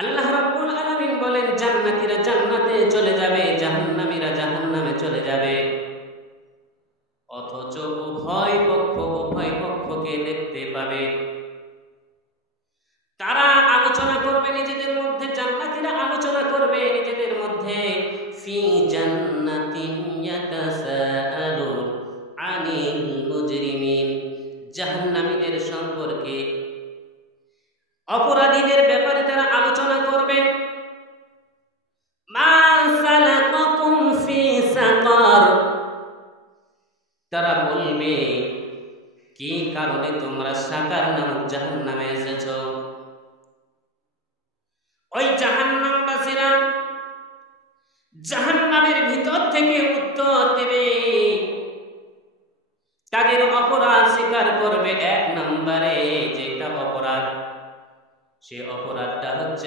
আল্লাহ রাব্বুল আলামিন বলেন জান্নাতীরা জান্নাতে চলে যাবে, জাহান্নামীরা জাহান্নামে চলে যাবে। অথচ উভয় পক্ষকে দেখতে পাবে। তারা আলোচনা করবে নিজেদের মধ্যে, জান্নাতীরা আলোচনা করবে নিজেদের মধ্যে, ফি জান্নাতিন ইয়াতাসাআলুন আনিল মুজরিমিন, জাহান্নামীদের সম্পর্কে, অপরাধীদের ব্যাপারে তারা আলোচনা করবে। মা সালাকাকুম ফি সাকার, তারা বলবে কি কারণে তোমরা সাকার নামক জাহান্নামে এসেছো। ওই জাহান্নামবাসীরা জাহান্নামের ভিতর থেকে উত্তর দেবে, তাদের অপরাধ স্বীকার করবে। এক নম্বরে যেটা অপরাধ, সে অপরাধটা হচ্ছে